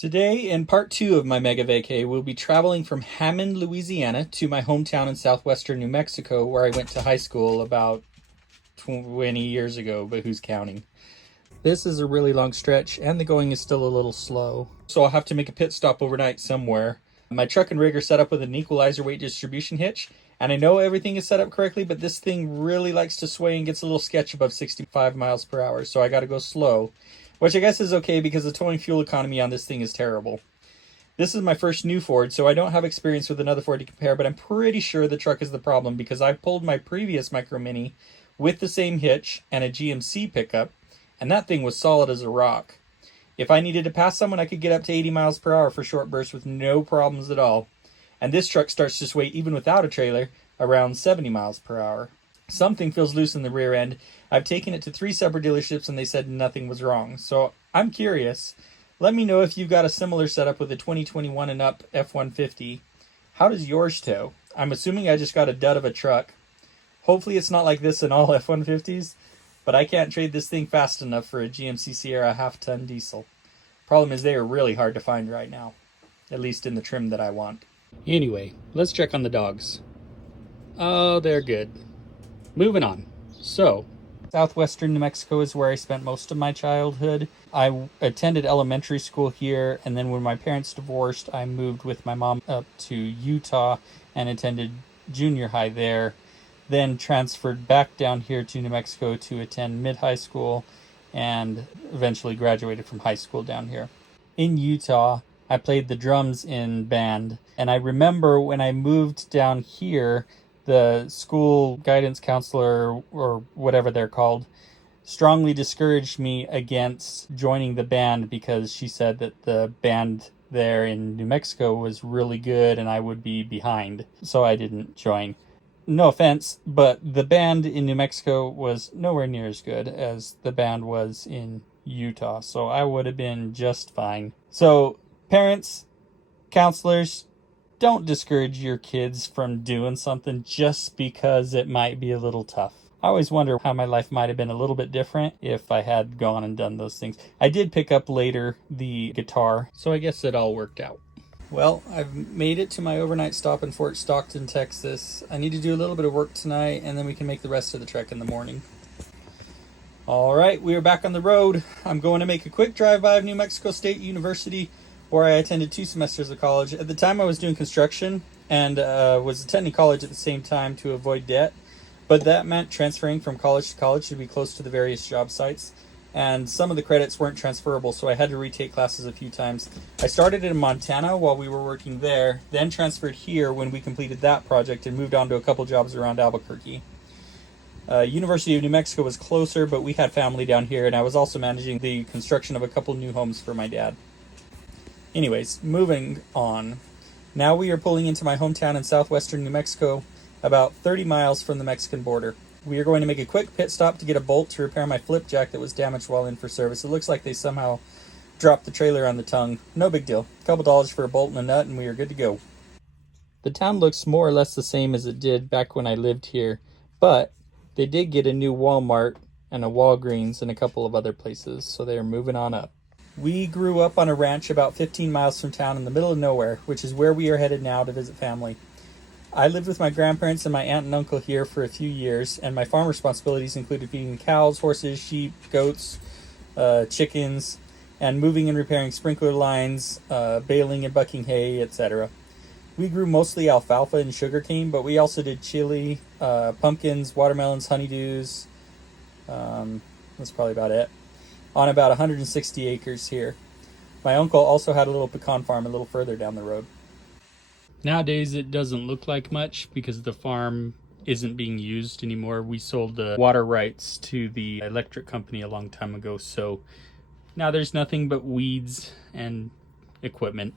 Today, in part 2 of my MegaVacay, we'll be traveling from Hammond, Louisiana to my hometown in southwestern New Mexico, where I went to high school about 20 years ago, but who's counting? This is a really long stretch, and the going is still a little slow, so I'll have to make a pit stop overnight somewhere. My truck and rig are set up with an equalizer weight distribution hitch, and I know everything is set up correctly, but this thing really likes to sway and gets a little sketch above 65 miles per hour, so I gotta go slow. Which I guess is okay because the towing fuel economy on this thing is terrible. This is my first new Ford, so I don't have experience with another Ford to compare, but I'm pretty sure the truck is the problem because I pulled my previous Micro Mini with the same hitch and a GMC pickup, and that thing was solid as a rock. If I needed to pass someone, I could get up to 80 miles per hour for short bursts with no problems at all. And this truck starts to sway even without a trailer around 70 miles per hour. Something feels loose in the rear end. I've taken it to 3 separate dealerships and they said nothing was wrong. So I'm curious. Let me know if you've got a similar setup with a 2021 and up F-150. How does yours tow? I'm assuming I just got a dud of a truck. Hopefully it's not like this in all F-150s, but I can't trade this thing fast enough for a GMC Sierra half-ton diesel. Problem is they are really hard to find right now, at least in the trim that I want. Anyway, let's check on the dogs. Oh, they're good. Moving on. So, southwestern New Mexico is where I spent most of my childhood. I attended elementary school here, and then when my parents divorced, I moved with my mom up to Utah and attended junior high there. Then transferred back down here to New Mexico to attend mid-high school and eventually graduated from high school down here. In Utah, I played the drums in band, and I remember when I moved down here, the school guidance counselor, or whatever they're called, strongly discouraged me against joining the band because she said that the band there in New Mexico was really good and I would be behind. So I didn't join. No offense, but the band in New Mexico was nowhere near as good as the band was in Utah. So I would have been just fine. So parents, counselors, don't discourage your kids from doing something just because it might be a little tough. I always wonder how my life might have been a little bit different if I had gone and done those things. I did pick up later the guitar, so I guess it all worked out. Well, I've made it to my overnight stop in Fort Stockton, Texas. I need to do a little bit of work tonight, and then we can make the rest of the trek in the morning. All right, we are back on the road. I'm going to make a quick drive-by of New Mexico State University, where I attended 2 semesters of college. At the time I was doing construction and was attending college at the same time to avoid debt, but that meant transferring from college to college to be close to the various job sites, and some of the credits weren't transferable, so I had to retake classes a few times. I started in Montana while we were working there, then transferred here when we completed that project and moved on to a couple jobs around Albuquerque. University of New Mexico was closer, but we had family down here, and I was also managing the construction of a couple new homes for my dad. Anyways, moving on. Now we are pulling into my hometown in southwestern New Mexico, about 30 miles from the Mexican border. We are going to make a quick pit stop to get a bolt to repair my flip jack that was damaged while in for service. It looks like they somehow dropped the trailer on the tongue. No big deal. A couple dollars for a bolt and a nut and we are good to go. The town looks more or less the same as it did back when I lived here, but they did get a new Walmart and a Walgreens and a couple of other places, so they are moving on up. We grew up on a ranch about 15 miles from town in the middle of nowhere, which is where we are headed now to visit family. I lived with my grandparents and my aunt and uncle here for a few years, and my farm responsibilities included feeding cows, horses, sheep, goats, chickens, and moving and repairing sprinkler lines, baling and bucking hay, etc. We grew mostly alfalfa and sugarcane, but we also did chili, pumpkins, watermelons, honeydews. That's probably about it. On about 160 acres here. My uncle also had a little pecan farm a little further down the road. Nowadays it doesn't look like much because the farm isn't being used anymore. We sold the water rights to the electric company a long time ago, so now there's nothing but weeds and equipment.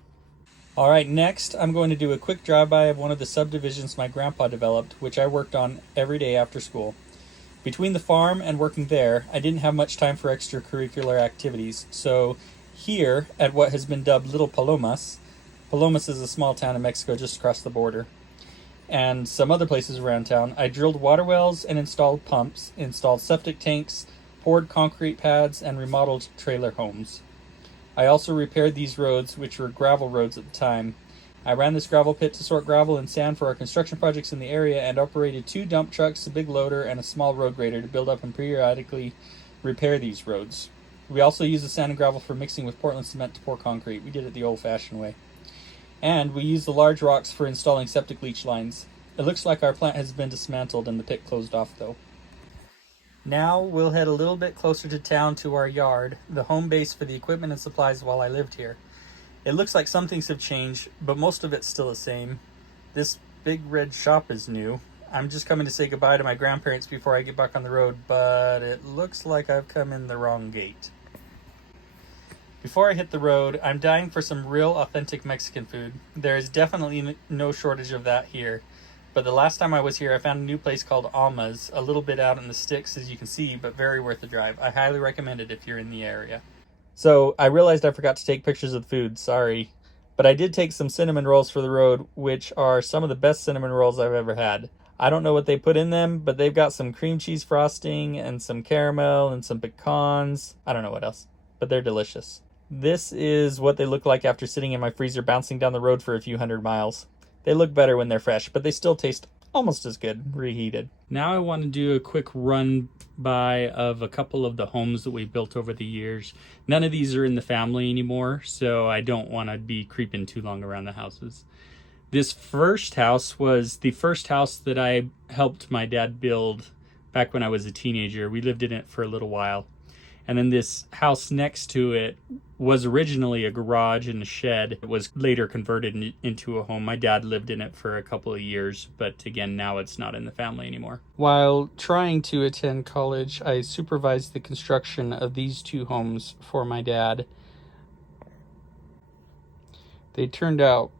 Alright, next I'm going to do a quick drive-by of one of the subdivisions my grandpa developed, which I worked on every day after school. Between the farm and working there, I didn't have much time for extracurricular activities, so here, at what has been dubbed Little Palomas, Palomas is a small town in Mexico just across the border, and some other places around town, I drilled water wells and installed pumps, installed septic tanks, poured concrete pads, and remodeled trailer homes. I also repaired these roads, which were gravel roads at the time. I ran this gravel pit to sort gravel and sand for our construction projects in the area and operated 2 dump trucks, a big loader, and a small road grader to build up and periodically repair these roads. We also used the sand and gravel for mixing with Portland cement to pour concrete. We did it the old-fashioned way. And we used the large rocks for installing septic leach lines. It looks like our plant has been dismantled and the pit closed off, though. Now we'll head a little bit closer to town to our yard, the home base for the equipment and supplies while I lived here. It looks like some things have changed, but most of it's still the same. This big red shop is new. I'm just coming to say goodbye to my grandparents before I get back on the road, but it looks like I've come in the wrong gate. Before I hit the road, I'm dying for some real authentic Mexican food. There is definitely no shortage of that here. But the last time I was here, I found a new place called Alma's, a little bit out in the sticks, as you can see, but very worth the drive. I highly recommend it if you're in the area. So, I realized I forgot to take pictures of the food, sorry. But I did take some cinnamon rolls for the road, which are some of the best cinnamon rolls I've ever had. I don't know what they put in them, but they've got some cream cheese frosting and some caramel and some pecans. I don't know what else, but they're delicious. This is what they look like after sitting in my freezer bouncing down the road for a few hundred miles. They look better when they're fresh, but they still taste almost as good reheated. Now I want to do a quick run by of a couple of the homes that we built over the years. None of these are in the family anymore, so I don't want to be creeping too long around the houses. This first house was the first house that I helped my dad build back when I was a teenager. We lived in it for a little while. And then this house next to it was originally a garage and a shed. It was later converted into a home. My dad lived in it for a couple of years, but again, now it's not in the family anymore. While trying to attend college, I supervised the construction of these 2 homes for my dad. They turned out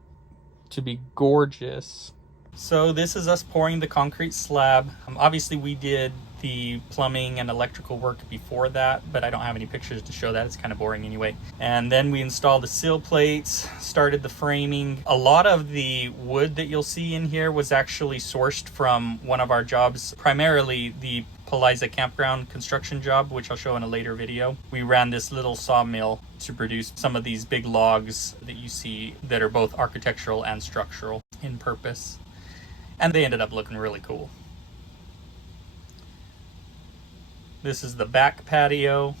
to be gorgeous. So this is us pouring the concrete slab. Obviously we did the plumbing and electrical work before that, but I don't have any pictures to show that. It's kind of boring anyway. And then we installed the sill plates, started the framing. A lot of the wood that you'll see in here was actually sourced from one of our jobs, primarily the Paliza campground construction job, which I'll show in a later video. We ran this little sawmill to produce some of these big logs that you see that are both architectural and structural in purpose. And they ended up looking really cool. This is the back patio,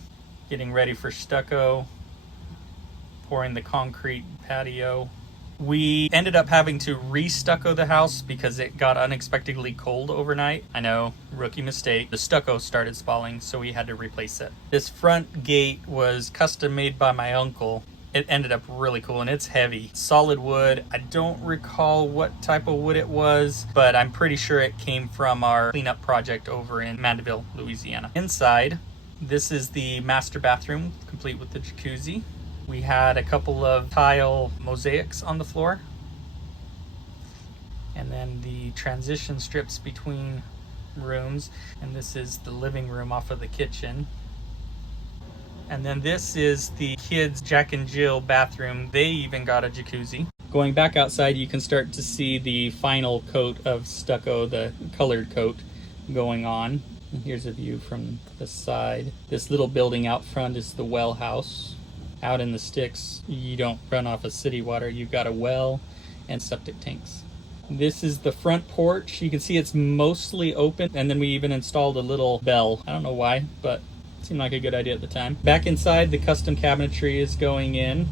getting ready for stucco, pouring the concrete patio. We ended up having to re-stucco the house because it got unexpectedly cold overnight. I know, rookie mistake. The stucco started spalling, so we had to replace it. This front gate was custom made by my uncle. It ended up really cool, and it's heavy. Solid wood. I don't recall what type of wood it was, but I'm pretty sure it came from our cleanup project over in Mandeville, Louisiana. Inside, this is the master bathroom, complete with the jacuzzi. We had a couple of tile mosaics on the floor. And then the transition strips between rooms. And this is the living room off of the kitchen. And then this is the kids' Jack and Jill bathroom. They even got a jacuzzi. Going back outside, you can start to see the final coat of stucco, the colored coat going on. And here's a view from the side. This little building out front is the well house. Out in the sticks, you don't run off of city water. You've got a well and septic tanks. This is the front porch. You can see it's mostly open. And then we even installed a little bell. I don't know why, but seemed like a good idea at the time. Back inside, the custom cabinetry is going in.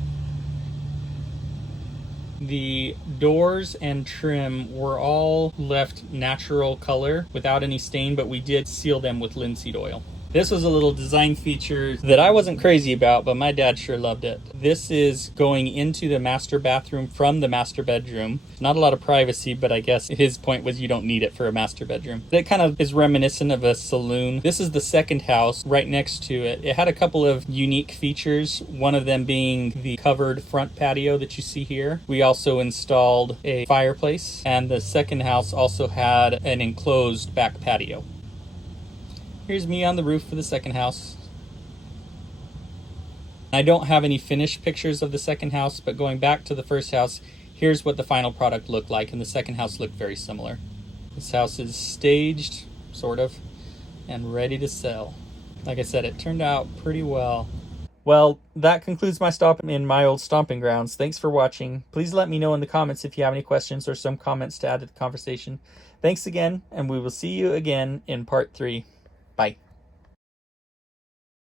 The doors and trim were all left natural color without any stain, but we did seal them with linseed oil. This was a little design feature that I wasn't crazy about, but my dad sure loved it. This is going into the master bathroom from the master bedroom. Not a lot of privacy, but I guess his point was you don't need it for a master bedroom. It kind of is reminiscent of a saloon. This is the second house right next to it. It had a couple of unique features, one of them being the covered front patio that you see here. We also installed a fireplace, and the second house also had an enclosed back patio. Here's me on the roof for the second house. I don't have any finished pictures of the second house, but going back to the first house, here's what the final product looked like, and the second house looked very similar. This house is staged, sort of, and ready to sell. Like I said, it turned out pretty well. Well, that concludes my stop in my old stomping grounds. Thanks for watching. Please let me know in the comments if you have any questions or some comments to add to the conversation. Thanks again, and we will see you again in part 3. Bye.